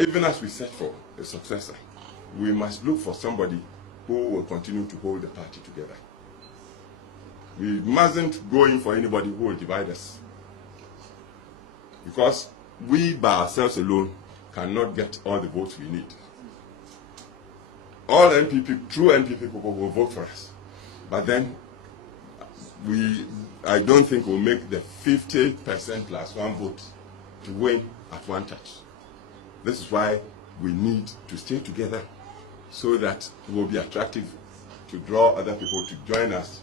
even as we search for a successor, we must look for somebody who will continue to hold the party together. We mustn't go in for anybody who will divide us, because we by ourselves alone cannot get all the votes we need. All NPP, true NPP people will vote for us, but then I don't think we'll make the 50% plus one vote to win at one touch. This is why we need to stay together so that it will be attractive to draw other people to join us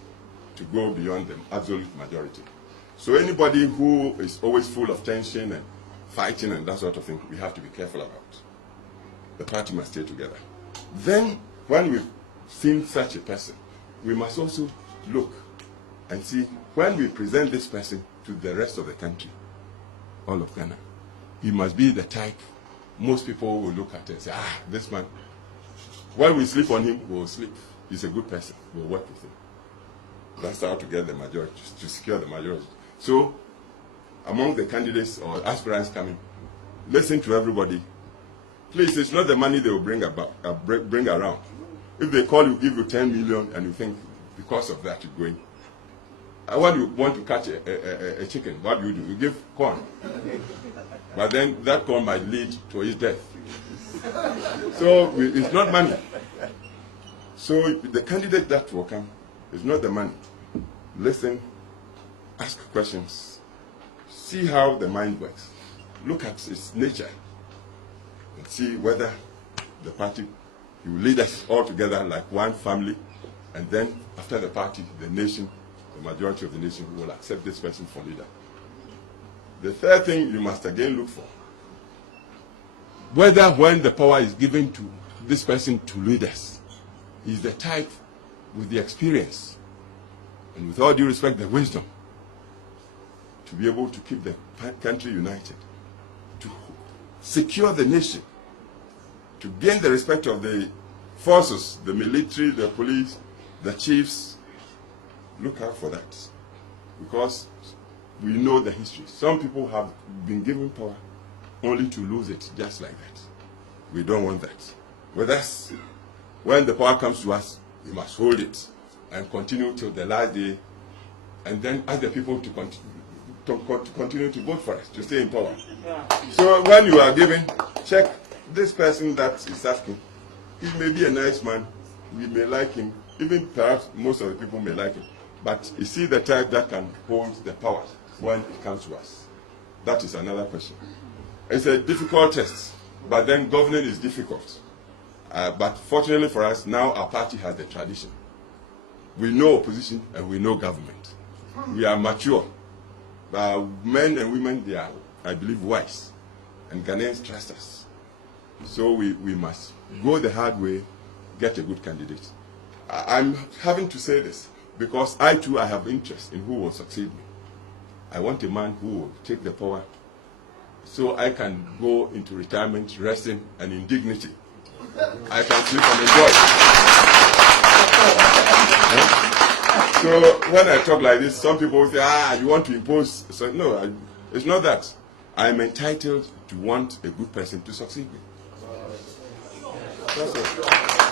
to go beyond the absolute majority. So anybody who is always full of tension and fighting and that sort of thing, we have to be careful about. The party must stay together. Then, when we've seen such a person, we must also look and see, when we present this person to the rest of the country, all of Ghana, he must be the type most people will look at and say, ah, this man, when we sleep on him, we'll sleep. He's a good person. We'll work with him. That's how to get the majority, to secure the majority. So, among the candidates or aspirants coming, listen to everybody. Please, it's not the money they will bring around. If they call you, give you 10 million, and you think because of that you're going. When you want to catch a chicken, what do? You give corn. But then that corn might lead to his death. So it's not money. So the candidate that will come is not the money. Listen, ask questions, see how the mind works, look at its nature, and see whether the party will lead us all together like one family, and then after the party, the nation, the majority of the nation will accept this person for leader. The third thing you must again look for, whether when the power is given to this person to lead us, he's the type with the experience and with all due respect, the wisdom to be able to keep the country united, to secure the nation, to gain the respect of the forces, the military, the police, the chiefs. Look out for that, because we know the history. Some people have been given power only to lose it just like that. We don't want that. With us, when the power comes to us, we must hold it and continue till the last day, and then ask the people to continue to vote for us, to stay in power. So when you are given, check this person that is asking. He may be a nice man, we may like him, even perhaps most of the people may like him, but is he the type that can hold the power when it comes to us? That is another question. It's a difficult test, but then governing is difficult. But fortunately for us, now our party has the tradition. We know opposition and we know government. We are mature. Men and women, they are, I believe, wise. And Ghanaians trust us. So we must go the hard way, get a good candidate. I'm having to say this because I too, I have interest in who will succeed me. I want a man who will take the power so I can go into retirement, resting, and in dignity. I can sleep and enjoy. So when I talk like this, some people say, you want to impose. So no, it's not that. I'm entitled to want a good person to succeed me. That's all.